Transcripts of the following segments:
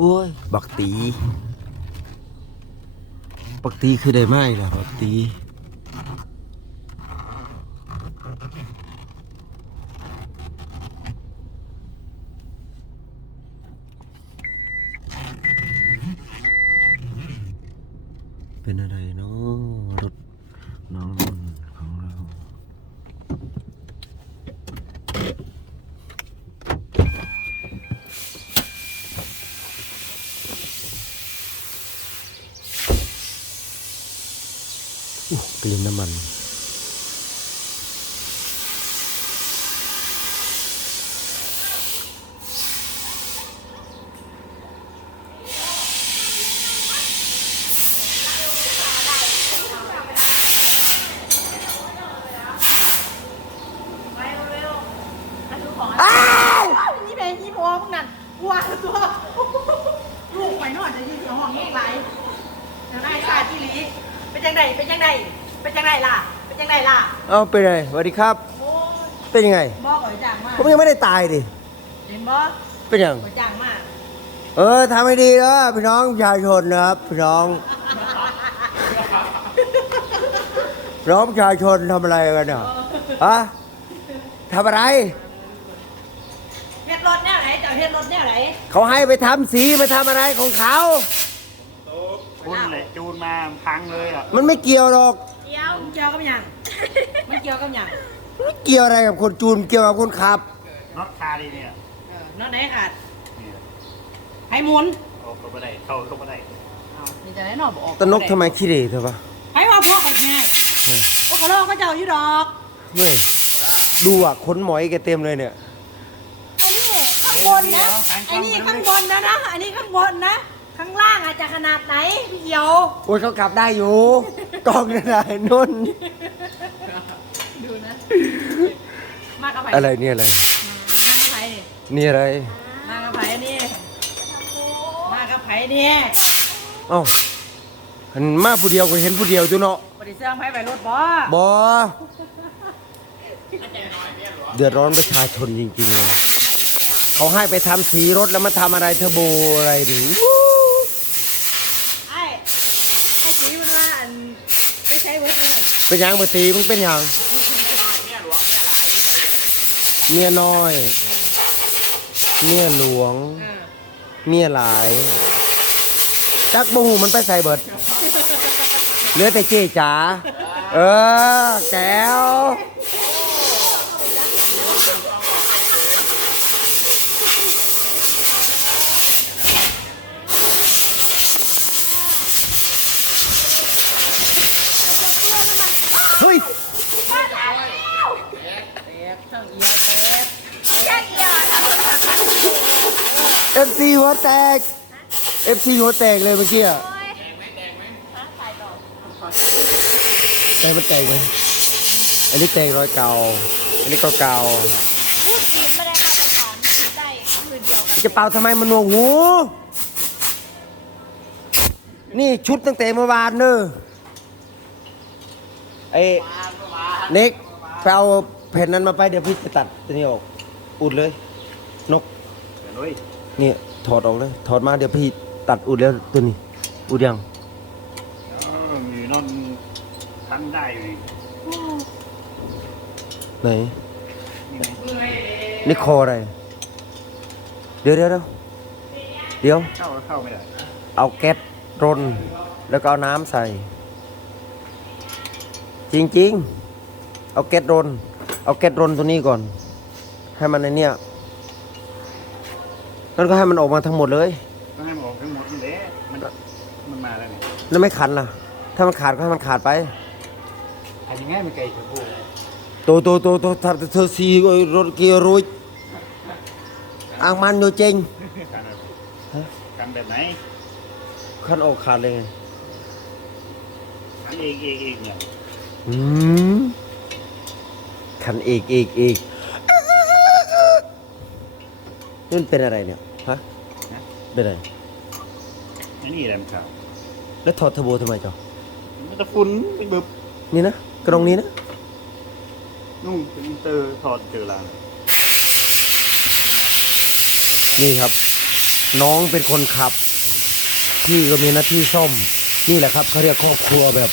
โอ้ย บักตี บักตีคือได้ไหมล่ะ บักตีเป็นอะไรเนาะรถน้องนุ่นของเรา อู้ กลิ่นน้ำมันเป็นยี่ปัวพวกนั้นวัวตัวลูกไปนอนจะยืนเสียงห้องลูกไหลเดี๋ยวได้ชาที่ลีเป็นยังไงเป็นยังไงเป็นยังไงล่ะ เป็น ยังไงล่ะเอาเป็นไงสวัสดีครับ โอ้ยเป็นยังไงบอกก่อยจ้างมากผมยังไม่ได้ตายดิ เห็นบ่เป็นยัง ก่อยจ้างมากเออทำให้ดีนะพี่น้องประชาชนนะครับพี่น้องพี่น้องประชาชนทำอะไรกันเนี่ยฮะทำอะไร เฮ็ดรถแนวไหนเจ้าเฮ็ดรถแนวไหนเขาให้ไปทำสีไปทำอะไรของเขา คุณเลยจูนมาพังเลยอะ มันไม่เกี่ยวหรอก เกี่ยวเกี่ยวกับหยังมันเกี่ยวกับหยังไม่เกี่ยวอะไรกับคนจูนเกี่ยวกับคนขับ น็อตคาดีเนี่ยเออนั่นไหนขาดเนี่ยให้หมุนเอาเข้ามาได้เข้าเข้ามาได้อ้าวนี่จะได้นอกบ่ออกตนกทำไมขี้เหร่เธอปะให้ว่าพ่อก่อยแม่เออโอ้กระโลกก็เจ้าอยู่ดอกเฮ้ยดูอะขนหมอยแกเต็มเลยเนี่ย อันนี้ข้างบนนะอันนี้ข้างบนนะนะ อันนี้ข้างบนนะ ข้างล่างอาจจะขนาดไหนพี่เหียว โอ้ยเขากลับได้อยู่ กล้องนั่นแหละนุ่น ดูนะ มากับไผ่อะไรเนี่ยอะไร มากับไผ่นี่นี่อะไร มากับไผ่นี่มากับไผ่นี่เอ้าหันมาผู้เดียวก็เห็นผู้เดียวตัวเนาะบริเสื่องไผ่ไปรถบ่บอเดือดร้อนประชาชนจริงๆเลยเขาให้ไปทำสีรถแล้วมาทำอะไรเทอร์โบอะไรหรือ ไอ้ไอ้สีมันว่าอันไม่ใช่เวิร์ดนั่น เป็นหยังปตีมึงเป็นหยังเมียน้อย เมียหลวงเออเมียหลายจักบูมันไปใส่เบิดเหลือแต่เจ๊จ๋าเออแก้ว เฮ้ย แตกทั้งเอียวแตก เอฟซีหัวแตกเอฟซีหัวแตกเลยเมื่อกี้อะแต่มันแตกไหมอันนี้แตกรอยเก่า อันนี้ก็เก่าพูดจีนไม่ได้มาตรฐานจีนได้คืนเดียวกันจะเป่าทำไมมันหนวกหู นี่ชุดตั้งแต่เมื่อวานเนอะไอ้เน็กไปเอาแผ่นนั้นมาไปเดี๋ยวพี่จะตัดตัวนี้ออก อุดเลย นกเดี๋ยวนุ้ยนี่ ถอดออกเลย ถอดมาเดี๋ยวพี่ตัดอุดแล้วตัวนี้ อุดยังเออมีนอนทันได้อยู่นี่ไหนนี่ไงนี่คออะไร เดี๋ยวเดี๋ยวเดี๋ยวเดี๋ยวเข้าก็เข้าไม่ได้ เอาแก๊สรน แล้วก็เอาน้ำใส่ จริง ๆ เอาแก๊สรน เอาแก๊สรนตัวนี้ก่อน ให้มันในเนี้ย แล้วก็ให้มันออกมาทั้งหมดเลยต้องให้มันออกทั้งหมดนี่แหละมันมันมาแล้วนี่แล้วไม่ขันล่ะ ถ้ามันขาดก็ให้มันขาดไปทำยังไงมันไกลถึงพูดโตโตโตโตทำเธอซีรถเกียร์รุยอ่างมันอยู่จริงกันแบบฮะกันแบบไหนขันออกขาดเลยไงกันเองเองเองเนี่ยอืมขันอีกอีกอีกนี่มันเป็นอะไรเนี่ย ฮะนะเป็นอะไรไอ้นี่แหละมันข่าวแล้วถอดเทอร์โบทำไมจ๊ะมันจะฟุ้นไปบึบนี่นะกรงนี้นะนุ่งเป็นอินเตอร์ถอดเจอลางนี่ครับ น้องเป็นคนขับ พี่ก็มีหน้าที่ซ่อม นี่แหละครับเขาเรียกครอบครัวแบบ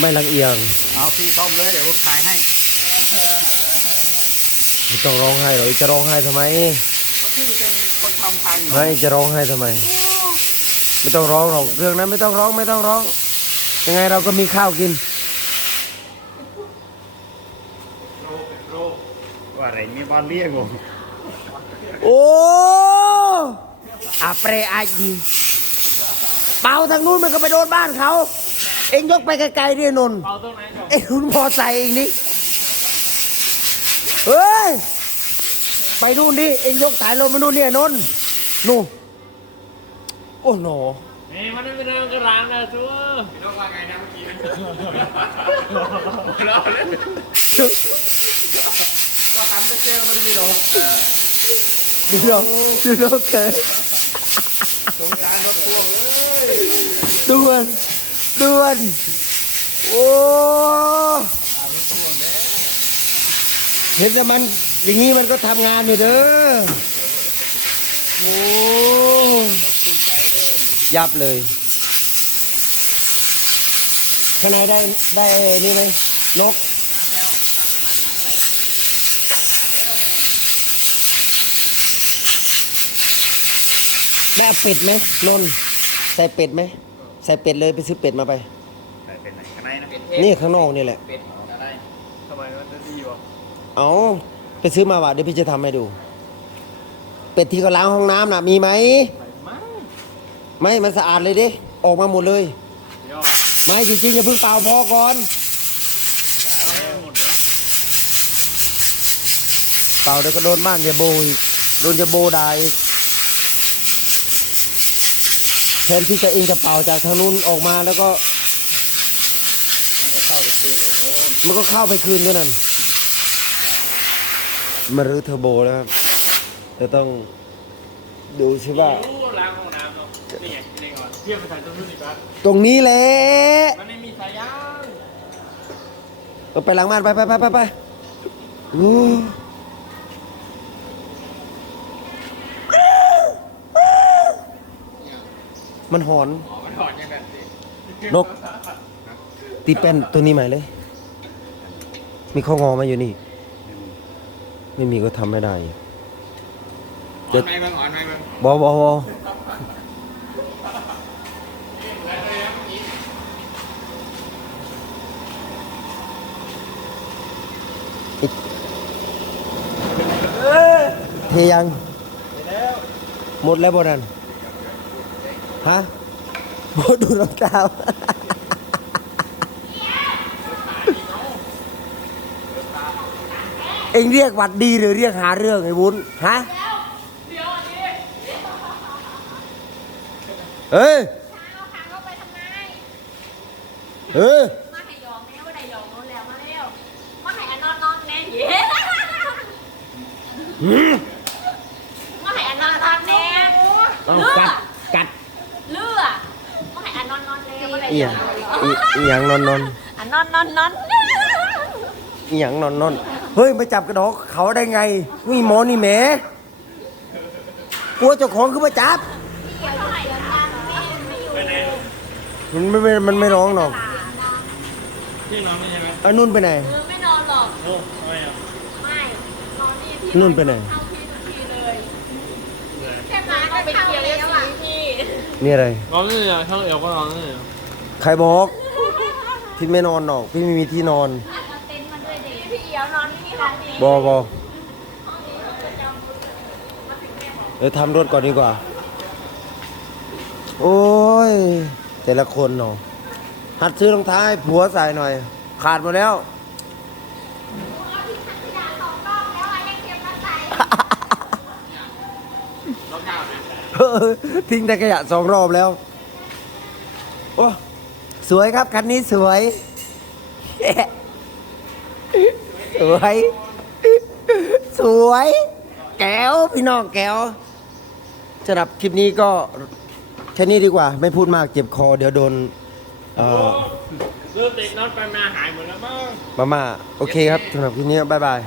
ไม่ลังเอียง เอาพี่ซ่อมเลยเดี๋ยวผมถ่ายให้ไม่ต้องร้องไห้หรอกจะร้องไห้ทำไม ก็พี่เป็น คนทำพังเหรอไม่จะร้องไห้ทำไม ไม่ต้องร้องหรอกเรื่องนั้นไม่ต้องร้องไม่ต้องร้อง ยังไงเราก็มีข้าวกิน ว่าอะไรมีบ้านเลี้ยงผมโอ้อาเปรอาจีเป่าทางนู้นมันก็ไปโดนบ้านเขา เอ็งยกไปไกลๆดินนท์เอาตรงไหนก่อน เอ็งคุณพอใส่เองนี่เฮ้ย ไปนู่นดิเอ็งยกสายลมมานู่นเนี่ยนนท์นู่นโอ้โหเฮ้ยมันไม่เป็นเรื่องกระรางนะชัวพี่น้องว่าไงนะเมื่อกี้เราเล่นก็หันไปเจอมันดีหรอดูน้องดูน้องเกิดสงสารรถพ่วงเลยด่วนด่วนโอ้ เห็นแต่มันอย่างนี้มันก็ทำงานอยู่เด้อโอ้ยับเลยข้างในได้ได้นี่ไหมนกได้เอาเป็ดไหมนนท์ใส่เป็ดไหมใส่เป็ดเลยไปซื้อเป็ดมาไปเป็นไหนข้างในนะเป็นนี่ข้างนอกนี่แหละ เป็นอะไรทำไมมันจะดีวะ เอาไปซื้อมาว่ะเดี๋ยวพี่จะทำให้ดู เป็ดที่เขาล้างห้องน้ำน่ะมีไหม ไม่ไม่ มันสะอาดเลยดิ ออกมาหมดเลยยอดไม่จริงๆอย่าเพิ่งเป่าพอก่อน เอาให้หมดเลยเป่าเดี๋ยวก็โดนบ้านจะโบอีกโดนจะโบด่าอีกแทนที่จะเองจะเป่าจากทางนู้นออกมาแล้วก็มันก็เข้าไปคืนเลยโน้นมันก็เข้าไปคืนด้วยนั่น มารื้อเทอร์โบแล้วครับ จะต้องดูใช่ป่ะรู้ล้างห้องน้ำเนาะนี่ไงนี่ก่อนเทียบไปถ่ายตรงนู้นอีกปะตรงนี้แหละมันไม่มีสายยางเอาไปหลังบ้านไปไปไปไปไปโอ้มันหอน อ๋อมันถอดยังไงสินก ตีแป้นตัวนี้ใหม่เลย มีข้องอมาอยู่นี่ ไม่มีก็ทำไม่ได้อ่อนไหมเบ้างอ่อนไหมเบ้างบอบอบอเทยัง หมดแล้วบ่นั่นฮะโบดูรองเท้า เอ็งเรียกหวัดดีหรือเรียกหาเรื่องไอ้วุ้นฮะเฮ้ยเอาทางเข้าไปทำไมเฮ้ยมาให้ยองแม่ว่าได้ยองโน้นแล้วมาเร็วมาให้อันนอนนอนแน่เย้มาให้อันนอนนอนแน่เอาเลือกัดกัดเลือมาให้อันนอนนอนแน่ว่าได้เอียยองงอีอีหยังนอนนอนอันนอนนอนนอนอีหยังนอนนอน เฮ้ยมาจับกระดอกเขาได้ไงนี่หมอนี่แหมกลัวเจ้าของคือมาจับเดี๋ยวหน่อยเดี๋ยวตามแม่ไม่อยู่มันไม่ไม่มันไม่ร้องหรอกที่นอนนี่ใช่ไหมไอ้นุ่นไปไหนเออไม่นอนหรอกโอ้ทำไมอะไม่นอนนี่ที่นุ่นไปไหนเข้าที่ทุกทีเลยแค่มาก็ไปเคลียร์เรื่องสีพี่นี่อะไรนอนนี่อะช่างเอวก็นอนนี่ใครบอกที่ไม่นอนหรอกพี่ไม่มีที่นอน บอบอเออทำรถก่อนดีกว่า โอ้ย แต่ละคนเนาะหัดซื้อรองเท้าให้ผัวใส่หน่อย ขาดหมดแล้วเฮ้ยทิ้งแต่ขยะสองรอบแล้ว โอ้ สวยครับ คันนี้สวย วย สวย แก้วพี่น้องแก้วสำหรับคลิปนี้ก็แค่นี้ดีกว่า ไม่พูดมากเจ็บคอ เดี๋ยวโดนเอ่อเริ่มเด็กนอนไปมาหายหมดแล้วมั้งมาม่าโอเคครับสำหรับคลิปนี้บ๊ายบาย